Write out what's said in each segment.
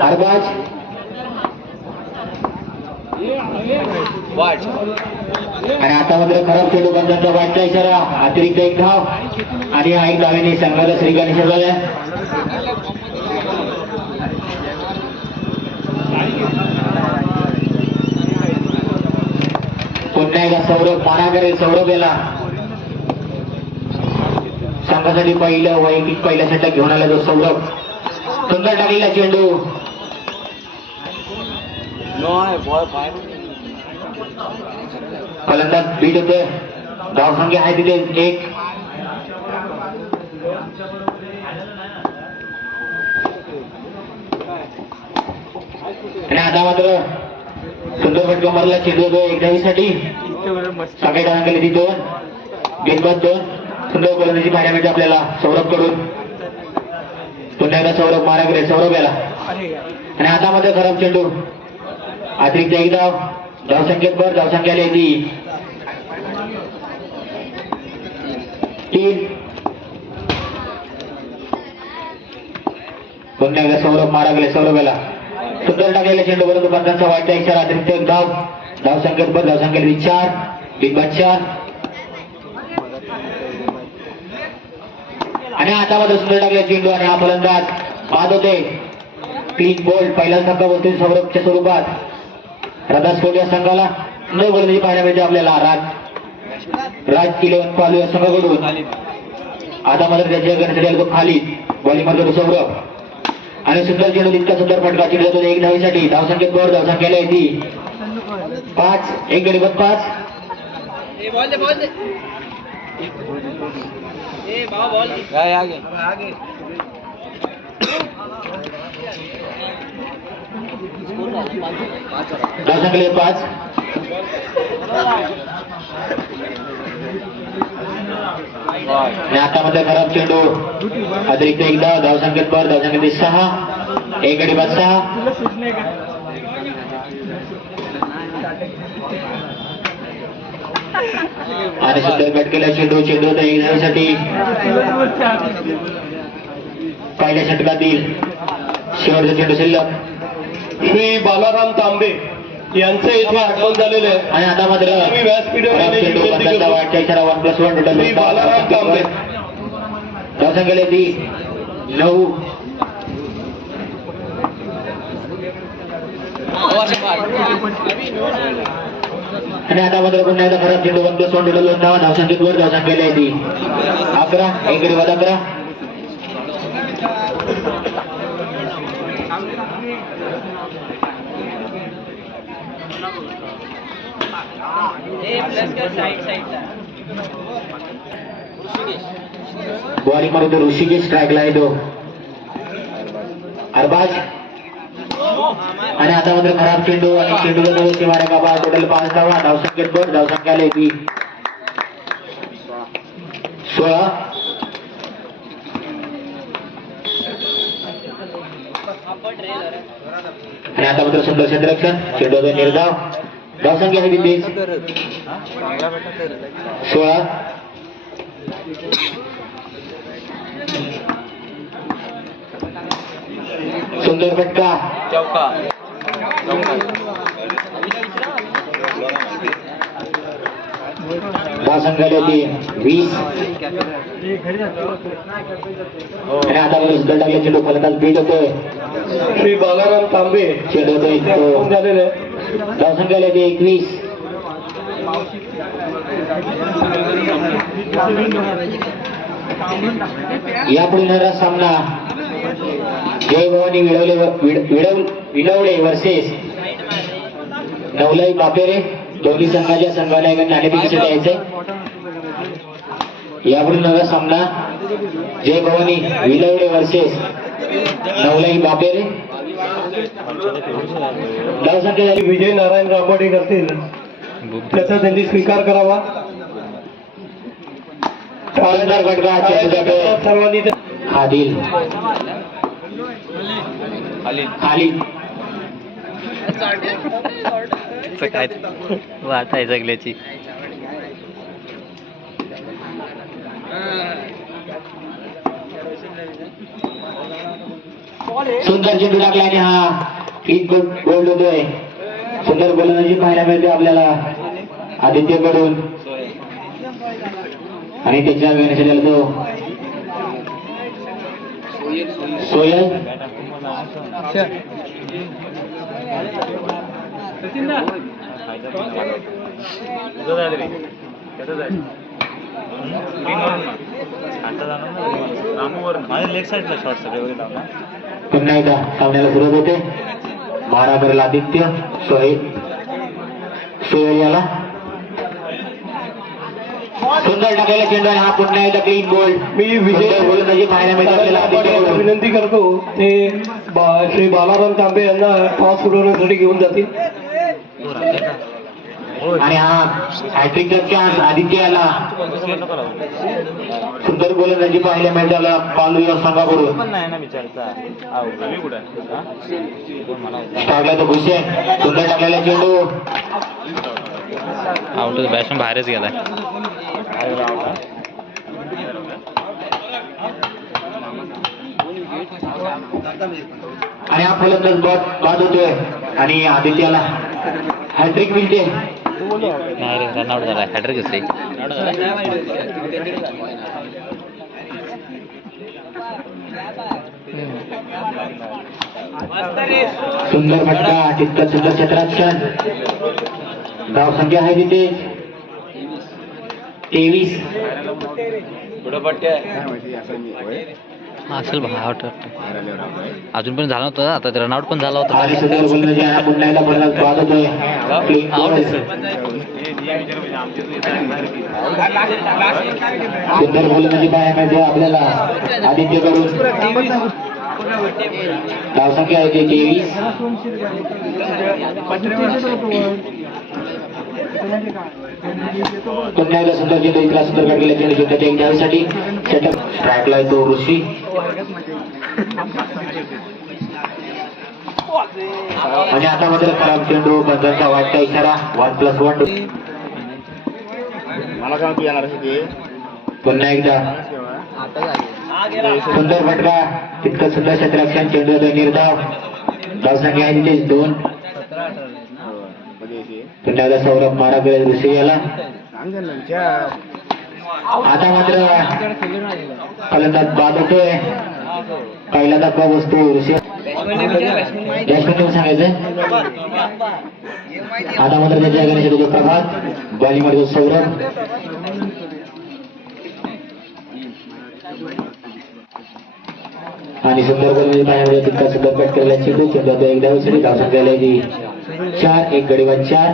अरबाज आणि आता मात्र खराब चेंडू बंधांचा वाटचा इशारा अतिरिक्त एक धाव. आणि हा एक धावेने संघाला श्रीका निषेध झालाय पुन्हा एकदा सौरभ मारा करेल सौरभ याला. संघासाठी पहिलं वैयक्तिक पहिल्या षटक घेऊन आला तो सौरभ. सुंदर टाकलेला चेंडू. फलंदाज बीट होते धावसंख्या आहे तिथे एक. आणि आता मात्र सुंदर फटका मारला चेंडू होतो एक धावीसाठी सकाळी डाव्या केली ती दोन. बिनबाद दोन सुंदर गोलंदाजी आपल्याला. सौरभकडून. एकदा सौरभ माराकडे सौरभ याला. आणि आता मात्र खराब चेंडू. अतिरिक्त एक धाव धावसंख्येत भर धावसंख्या आली ती. तीन. पुन्हा एकदा सौरभ मारा गेले सौरभ याला. सुंदर टाकलेला चेंडू परंतु पंचांचा वाटचा इशारा. अतिरिक्त एक धाव धावसंख्येत भर धावसंख्या आली चार. बिनबाद चार आणि आता सुंदर टाकले चेंडू आणि हा फलंदाज. बाद होते. क्लीन बोल्ड पहिला संघ बोलतोय सौरभच्या स्वरूपात. रदास कोल या संघाला न गोलंदाजी म्हणजे पाहायला मिळते आपल्याला. राज राज इलेव्हन पालू या संघाकडून. आता मात्र त्याच्या करण्यासाठी तो खाली. बॉलिंग मारतो तो सौरभ. आणि सुंदर चेंडू इतका सुंदर फटका चेंडू जातो एक धावीसाठी. धावसंख्येत वर धावसंख्येला येते. पाच एक गडी पाच. धावसंख्याला पाच आणि आता मध्ये खराब चेंडू अतिरिक्त एकदा धावसंख्येत पर धावसंख्येत सहा एक गडी बाद सहा आणि सुंदर कट केला चेंडू चेंडू धावेसाठी पहिल्या षटकातील शेवटचा चेंडू शिल्लक. श्री बालाराम तांबे यांचं येथे आगमन झालेलं आहे. आणि आता मात्र आम्ही व्यासपीठावर plus one total Shri Balaram Tambe. धावसंख्याला ती नऊ. आणि आता मात्र पुन्हा एकदा खराब चेंडू वन प्लस वन टोटल दोन धावा धावसंख्येत वर धावसंख्याला आहे ती. अकरा एक वाद अकरा. बॉलिंगमध्ये ऋषिकेश स्ट्राईकला येतो अरबाज. आणि आता मात्र खराब चेंडू आणि चेंडूला दोन ते मारे बाबा टोटल पाच धावा धावसंख्येत दोन धावसंख्या आली ती सोळा. आणि आता मात्र सुंदर क्षेत्ररक्षण चेंडू निर्धाव. धावसंख्या आहे तिथे सोळा. सुंदर फटका ती वीस. आणि आता सुंदर टाकले चेंडू फलंदाज बीट होतोय. श्री बालाराम तांबे. चेंडू होतोय यांचे आगमन तो झालेलं. आहे धावसंख्या ती एकवीस. यापुढे येणारा सामना जय भवानी विळवले विलवडे वर्सेस. नवलाई बापेरे दोन्ही संघाच्या संघालयाकडे नाणेफेकीसाठी यायचे यापुढे येणारा सामना. जय भवानी विलवडे वर्सेस. नवलाई बापेरे धावसंख्या झाली विजय नारायण रामवाडे करतील. त्याचा त्यांनी स्वीकार करावा. सर्वांनी आदिल काय वाट आहे जगल्याची. सुंदर चेंडू टाकला आणि हा क्लीन गोल्ड होतोय. सुंदर गोलंदाजी पाहायला मिळते आपल्याला. आदित्यकडून. आणि त्याच्या वेळेस तो सोयल पुन्हा एकदा सामन्याला सुरुवात होते मारा आदित्य सोहेल सोयल याला सुंदर टाकलेला चेंडू आणि हा पुन्हा एकदा क्लीन गोल्ड मी विजय गोलंदाजी पाहायला मिळते आपल्याला विनंती करतो ते श्री बालाराम तांबे यांना टॉस उडवण्यासाठी घेऊन जातील. आणि हा हॅट्रिकचा चान्स आदित्य याला सुंदर गोलंदाजी पाहायला मिळते आपल्याला पालू या संघाकडून. नाही ना विचारता टाकला तो भुसे सुंदर टाकलेला चेंडू. आउट बॅट्समॅन बाहेरच गेलाय. आणि हा फलंदाज बाद होतोय आणि आदित्याला. हॅट्रिक मिळते नाही रे रनआउट झालाय हॅड्रिक रे सुंदर फटका तितका सुंदर क्षेत्ररक्षण धाव संख्या आहे तिथे. तेवीस. असेल आउट अजून पण झाला नव्हता आता रनआउट पण झाला होता. आपल्याला. आदित्यकडून धाव संख्या आहे ते तेवीस. काढलेला धावेसाठी सेटअप स्ट्राईकला येतो ऋषी. आणि आता मात्र खराब चेंडू बंधनचा वाटता इशारा. वन प्लस वन मला काय तू येणार ते? पुन्हा एकदा. सुंदर फटका. तितकं सुंदर क्षेत्ररक्षण चेंडू निर्धाव. धावसंख्या आहे तिथे दोन. पुन्हा सौरभ मारा गेला ऋषी याला आता मात्र फलंदाज बाद होतोय पहिला धक्का बसतो ऋषी यशवंत सांगायचंय आता मात्र त्याच्या गणेश जो प्रभात बॉलिंगमध्ये जो सौरभ आणि सुंदर गोलमध्ये पाण्यामध्ये तितका सुंदर कट केलेला चेंडू चेंडू तो एकदा उचली धाव संख्याला चार एक गडीवर चार.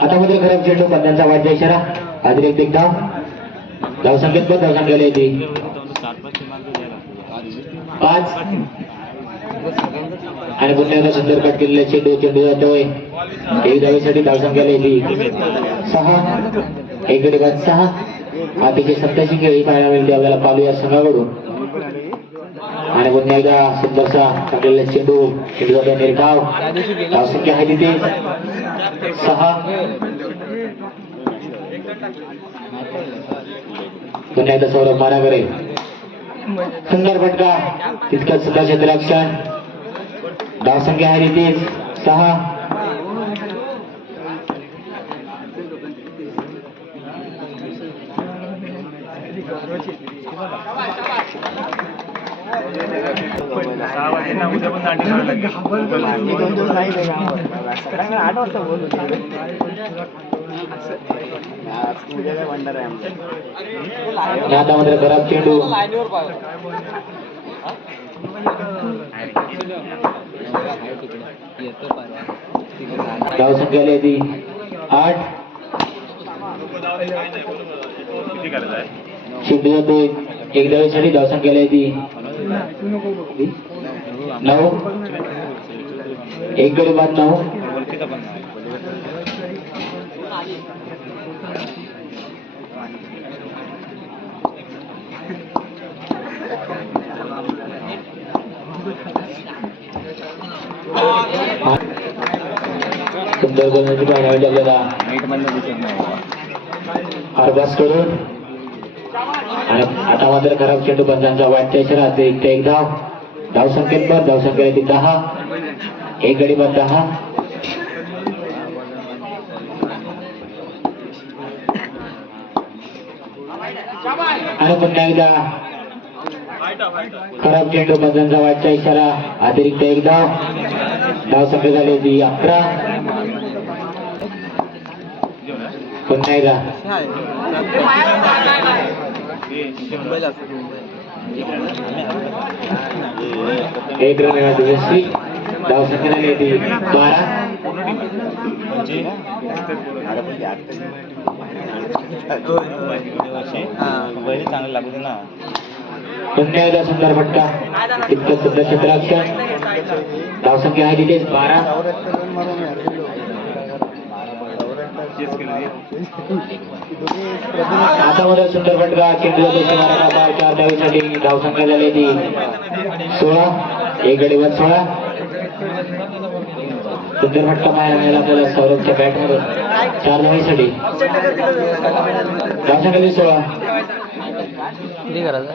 आता मध्ये खराब चेंडू बंधांचा वाढचा इशारा. अतिरिक्त एक धाव धाव संख्येत पण धाव संख्याला येते. पाच आणि पुन्हा एकदा सुंदर कट केलेला चेंडू चेंडू जातोय. एक धावेसाठी धाव संख्याला येते. सहा. एक बाद सहा. अतिशय सत्ताशी खेळी पाहायला मिळते. आपल्याला पालू या संघाकडून. आणि पुन्हा एकदा सुंदरसा टाकलेला चेंडू. चेंडू जातो निर्धाव धाव संख्या आहे तिथे. सहा. पुन्हा एकदा सौरभ मारा करेल सुंदर फटका. तितकं सुंदर क्षेत्ररक्षण धाव संख्या आहे तिथे सहा. आणि आता मात्र खराब चेंडू. धाव संख्या येते आठ चेंडू जातो एक धावेसाठी धाव संख्या येते नऊ एक गडी बाद नऊ. सुंदर गोलंदाजी पाहायला आपल्याला. आरबास करून. आणि आता मात्र खराब चेंडू पंचांचा वाटत्या इशारा अतिरिक्त एक धाव. धाव संख्येत पण धाव संख्या येते दहा. एक गडी पण दहा. आणि पुन्हा एकदा. खराब चेंडू पंचांचा वाटचा इशारा. अतिरिक्त एक धाव. धाव संख्या झाली होती अकरा. पुन्हा एकदा एक रन मिळाला दिवसची धाव संख्या झाली ती बारा. चांगलं लागू ना पुन्हा एकदा सुंदर भट्टा इतकं सुंदर क्षेत्राक्षण धाव संख्या आहे तिथेच. बारा. आता सुंदर मारा बार चार धावीसाठी धाव संख्या झाली ती. सोळा एक गडीवर सोळा. सुंदर फटका पाहायला मिळाला आपल्याला सौरभच्या बॅट मधून चार धावीसाठी. धाव संख्या सोळा. किती करायचं?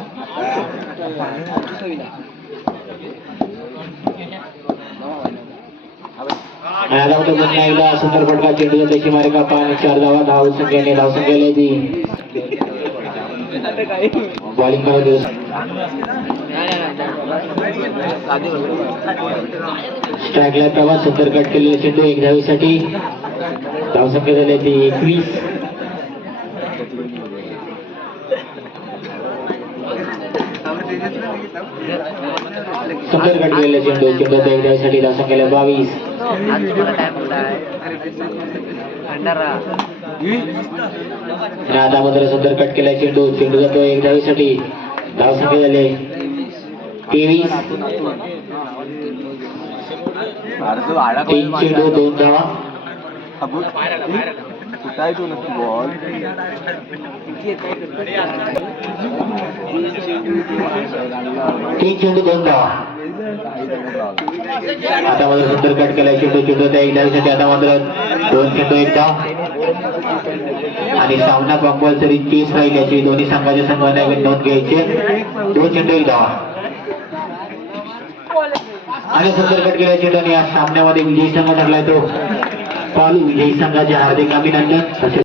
आणि पुन्हा एकदा सुंदर फटका चेंडू देखील मारे का पाणी चार धावा धाव संख्येने धाव संख्येला ती बॉलिंग करत दिवस स्ट्राईकला तेव्हा सुंदर कट केलेले चेंडू एक धावीसाठी. धाव संख्या झाली ती एकवीस. सुंदर कट केलेले चेंडू चेंडू एक धावीसाठी धाव संख्याला बावीस. आणि आता मात्र सुंदर कट केला चेंडू. चेंडू जातो एक धावीसाठी धाव संख्या झाले तेवीस. तीन चेंडू दोन धावा. बॉल तीन चेंडू दोन धावा. आता मात्र सुंदर कट केला चेंडू चेंडू त्या एक धावीसाठी आता मात्र दोन चेंडू एक धाव आणि सामना कंपल्सरी चेस राहील याची. दोन्ही संघाच्या संघाने नोंद घ्यायचे. दोन चेंडू एक धावा आणि सुंदर कट केला चेंडू आणि या सामन्यामध्ये विजयी संघ ठरलाय तो. पालू विजयी संघाचे हार्दिक अभिनंदन.